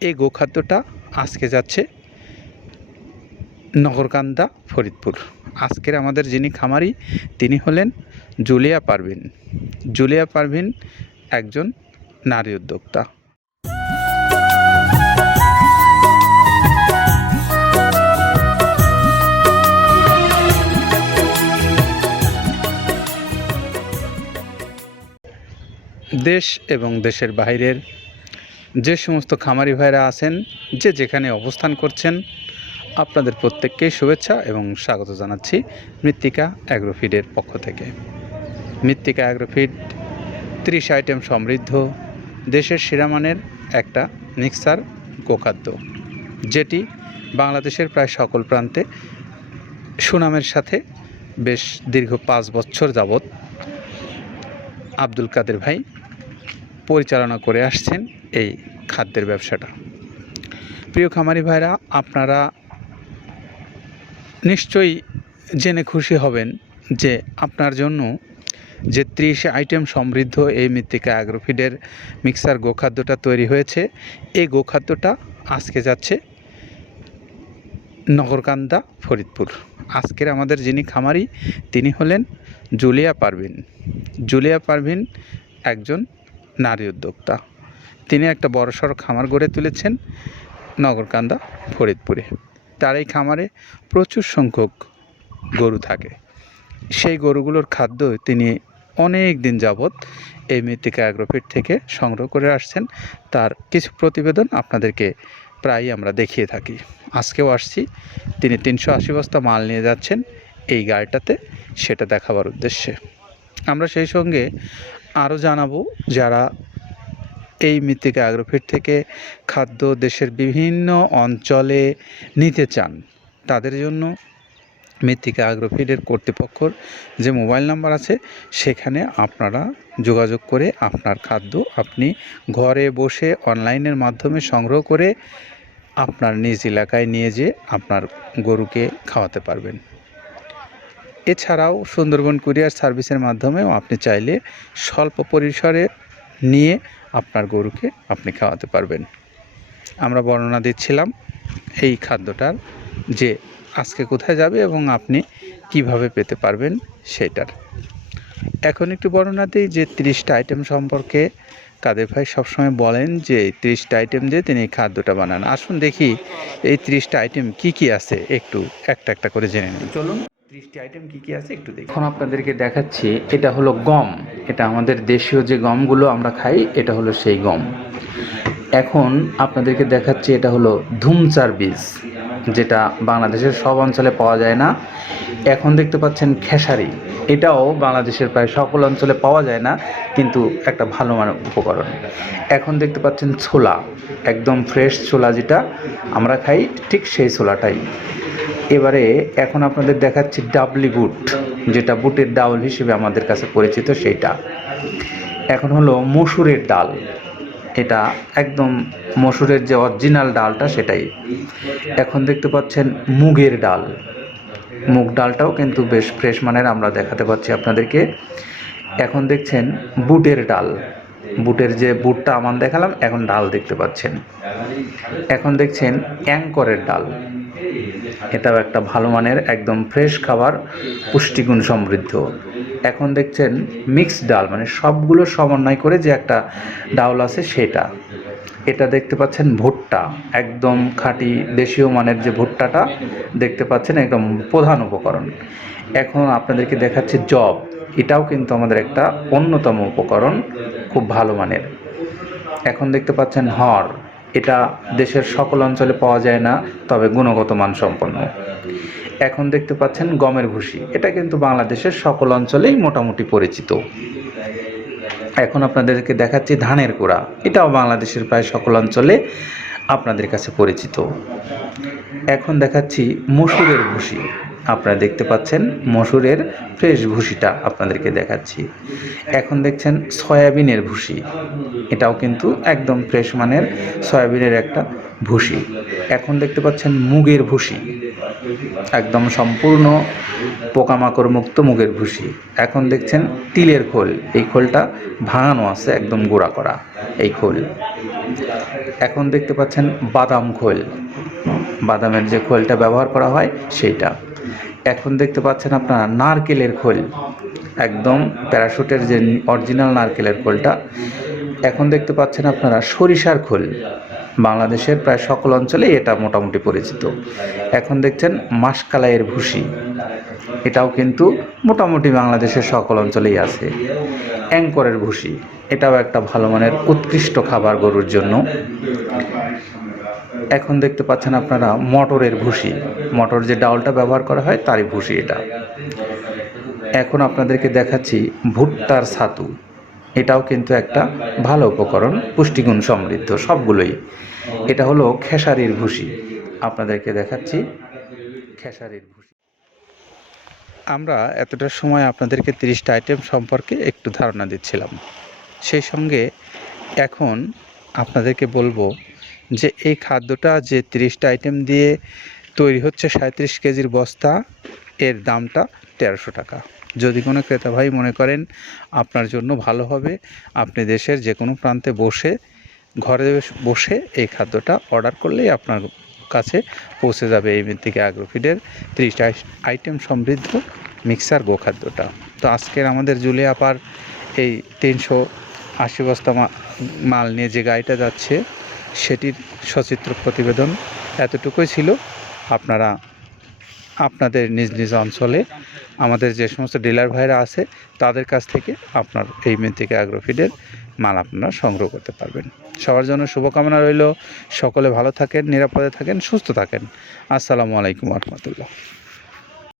এই গোখাদ্যটা আজকে যাচ্ছে নগরকান্দা, ফরিদপুর। আজকের আমাদের যিনি খামারি, তিনি হলেন জুলিয়া পারভিন। জুলিয়া পারভিন একজন নারী উদ্যোক্তা। দেশ এবং দেশের বাইরের যে সমস্ত খামারি ভাইরা আছেন, যে যেখানে অবস্থান করছেন, আপনাদের প্রত্যেককেই শুভেচ্ছা এবং স্বাগত জানাচ্ছি মৃত্তিকা অ্যাগ্রোফিডের পক্ষ থেকে। মৃত্তিকা অ্যাগ্রোফিড ত্রিশ আইটেম সমৃদ্ধ, দেশের সেরামানের একটা মিক্সার গোখাদ্য, যেটি বাংলাদেশের প্রায় সকল প্রান্তে সুনামের সাথে বেশ দীর্ঘ পাঁচ বছর যাবৎ আব্দুল কাদের ভাই পরিচালনা করে আসছেন এই খাদ্যের ব্যবসাটা। প্রিয় খামারি ভাইরা, আপনারা নিশ্চয়ই জেনে খুশি হবেন যে আপনার জন্য যে ত্রিশ আইটেম সমৃদ্ধ এই মৃত্তিকা অ্যাগ্রোফিডের মিক্সার গোখাদ্যটা তৈরি হয়েছে, এই গোখাদ্যটা আজকে যাচ্ছে নগরকান্দা, ফরিদপুর। আজকের আমাদের যিনি খামারি, তিনি হলেন জুলিয়া পারভিন। জুলিয়া পারভিন একজন নারী উদ্যোক্তা। তিনি একটা বড়সড় খামার গড়ে তুলেছেন নগরকান্দা, ফরিদপুরে। তার এই খামারে প্রচুর সংখ্যক গরু থাকে। সেই গরুগুলোর খাদ্য তিনি অনেক দিন যাবৎ এই মৃত্তিকা অ্যাগ্রোফিট থেকে সংগ্রহ করে আসছেন। তার কিছু প্রতিবেদন আপনাদেরকে প্রায়ই আমরা দেখিয়ে থাকি। আজকেও আসছি। তিনি তিনশো আশি বস্তা মাল নিয়ে যাচ্ছেন এই গাড়িটাতে। সেটা দেখাবার উদ্দেশ্যে। আমরা সেই সঙ্গে আরও জানাব যারা এই মৃত্তিকা অ্যাগ্রোফিট থেকে খাদ্য দেশের বিভিন্ন অঞ্চলে নিতে চান, তাদের জন্য মৃত্তিকা অ্যাগ্রোফিডের কর্তৃপক্ষর যে মোবাইল নাম্বার আছে, সেখানে আপনারা যোগাযোগ করে আপনার খাদ্য আপনি ঘরে বসে অনলাইনের মাধ্যমে সংগ্রহ করে আপনার নিজ এলাকায় নিয়ে যেয়ে আপনার গরুকে খাওয়াতে পারবেন। এছাড়াও সুন্দরবন কুরিয়ার সার্ভিসের মাধ্যমেও আপনি চাইলে স্বল্প পরিসরে নিয়ে আপনার গরুকে আপনি খাওয়াতে পারবেন। আমরা বর্ণনা দিচ্ছিলাম এই খাদ্যটার যে আজকে কোথায় যাবে এবং আপনি কীভাবে পেতে পারবেন সেটার। এখন একটু বর্ণনা দিই যে তিরিশটা আইটেম সম্পর্কে। কাদের ভাই সবসময় বলেন যে এই তিরিশটা আইটেম দিয়ে তিনি খাদ্যটা বানান। আসুন দেখি এই তিরিশটা আইটেম কি কি আছে একটু একটা একটা করে জেনে নিন চলুন। ত্রিশটি আইটেম কি কি আছে একটু দেখি। এখন আপনাদেরকে দেখাচ্ছি, এটা হলো গম। এটা আমাদের দেশীয় যে গমগুলো আমরা খাই, এটা হলো সেই গম। এখন আপনাদেরকে দেখাচ্ছি, এটা হলো ধুমচার বীজ, যেটা বাংলাদেশের সব অঞ্চলে পাওয়া যায় না। এখন দেখতে পাচ্ছেন খেসারি। এটাও বাংলাদেশের প্রায় সকল অঞ্চলে পাওয়া যায় না, কিন্তু একটা ভালো মানের উপকরণ। এখন দেখতে পাচ্ছেন ছোলা, একদম ফ্রেশ ছোলা যেটা আমরা খাই, ঠিক সেই ছোলাটাই। এবারে এখন আপনাদের দেখাচ্ছি ডাবলি বুট, যেটা বুটের ডাউল হিসেবে আমাদের কাছে পরিচিত সেইটা। এখন হলো মসুরের ডাল। এটা একদম মসুরের যে অরিজিনাল ডালটা সেটাই। এখন দেখতে পাচ্ছেন মুগের ডাল। মুগ ডালটাও কিন্তু বেশ ফ্রেশ মানের, আমরা দেখাতে পাচ্ছি আপনাদেরকে। এখন দেখছেন বুটের ডাল। বুটের যে বুটটা আমান দেখালাম, এখন ডাল দেখতে পাচ্ছেন। এখন দেখছেন অ্যাঙ্করের ডাল। এটাও একটা ভালো মানের, একদম ফ্রেশ খাবার, পুষ্টিগুণ সমৃদ্ধ। এখন দেখছেন মিক্সড ডাল মানে সবগুলো সমন্বয় করে যে একটা ডাউল আছে সেটা। এটা দেখতে পাচ্ছেন ভুট্টা, একদম খাঁটি দেশীয় মানের যে ভুট্টাটা দেখতে পাচ্ছেন, একদম প্রধান উপকরণ। এখন আপনাদেরকে দেখাচ্ছি জব এটাও কিন্তু আমাদের একটা অন্যতম উপকরণ, খুব ভালো মানের। এখন দেখতে পাচ্ছেন হর এটা দেশের সকল অঞ্চলে পাওয়া যায় না, তবে গুণগত মান সম্পন্ন এখন দেখতে পাচ্ছেন গমের ভুসি। এটা কিন্তু বাংলাদেশের সকল অঞ্চলেই মোটামুটি পরিচিত। এখন আপনাদেরকে দেখাচ্ছি ধানের কুড়া এটাও বাংলাদেশের প্রায় সকল অঞ্চলে আপনাদের কাছে পরিচিত। এখন দেখাচ্ছি মসুরের ভুসি। আপনারা দেখতে পাচ্ছেন মসুরের ফ্রেশ ভুসিটা আপনাদেরকে দেখাচ্ছি। এখন দেখছেন সয়াবিনের ভুসি এটাও কিন্তু একদম ফ্রেশ মানের সয়াবিনের একটা ভুসি এখন দেখতে পাচ্ছেন মুগের ভুসি একদম সম্পূর্ণ পোকামাকড় মুক্ত মুগের ভুসি এখন দেখছেন তিলের খোল। এই খোলটা ভাঙানো আছে একদম গুঁড়া করা এই খোল। এখন দেখতে পাচ্ছেন বাদাম খোল। বাদামের যে খোলটা ব্যবহার করা হয় সেইটা। এখন দেখতে পাচ্ছেন আপনারা নারকেলের খোল। একদম প্যারাশুটের যে অরিজিনাল নারকেলের খোলটা। এখন দেখতে পাচ্ছেন আপনারা সরিষার খোল। বাংলাদেশের প্রায় সকল অঞ্চলে এটা মোটামুটি পরিচিত। এখন দেখছেন মাসকালাইয়ের ভুসি। এটাও কিন্তু মোটামুটি বাংলাদেশের সকল অঞ্চলেই আছে। অ্যাঙ্করের ভুসি। এটাও একটা ভালো মানের উৎকৃষ্ট খাবার গরুর জন্য। এখন দেখতে পাচ্ছেন আপনারা মটরের ভুসি। মটর যে ডাউলটা ব্যবহার করা হয়, তারই ভুসি এটা। এখন আপনাদেরকে দেখাচ্ছি ভুট্টার ছাতু। এটাও কিন্তু একটা ভালো উপকরণ, পুষ্টিগুণ সমৃদ্ধ, সবগুলোই। এটা হলো খেসারির ভুসি। আপনাদেরকে দেখাচ্ছি খেসারির ভুসি। আমরা এতটা সময় আপনাদেরকে তিরিশটা আইটেম সম্পর্কে একটু ধারণা দিচ্ছিলাম। সেই সঙ্গে এখন আপনাদেরকে বলব যে এই খাদ্যটা যে তিরিশটা আইটেম দিয়ে তৈরি হচ্ছে সাঁত্রিশ কেজির বস্তা, এর দামটা তেরোশো টাকা। যদি কোনো ক্রেতা ভাই মনে করেন আপনার জন্য ভালো হবে, আপনি দেশের যে কোনো প্রান্তে বসে, ঘরে বসে এই খাদ্যটা অর্ডার করলেই আপনার কাছে পৌঁছে যাবে এই থেকে অ্যাগ্রোফিডের তিরিশটা আইটেম সমৃদ্ধ মিক্সার গোখাদ্যটা। তো আজকের আমাদের জুলে আপার এই তিনশো আশি বস্তা মাল নিয়ে যে গাড়িটা যাচ্ছে সেটির সচিত্র প্রতিবেদন এতটুকুই ছিল। আপনারা আপনাদের নিজ নিজ অঞ্চলে আমাদের যে সমস্ত ডিলার ভাইরা আছে, তাদের কাছ থেকে আপনার এই থেকে অ্যাগ্রোফিডের মাল আপনারা সংগ্রহ করতে পারবেন। সবার জন্য শুভকামনা রইল। সকলে ভালো থাকেন, নিরাপদে থাকেন, সুস্থ থাকেন। আসসালামু আলাইকুম রহমতুল্লাহ।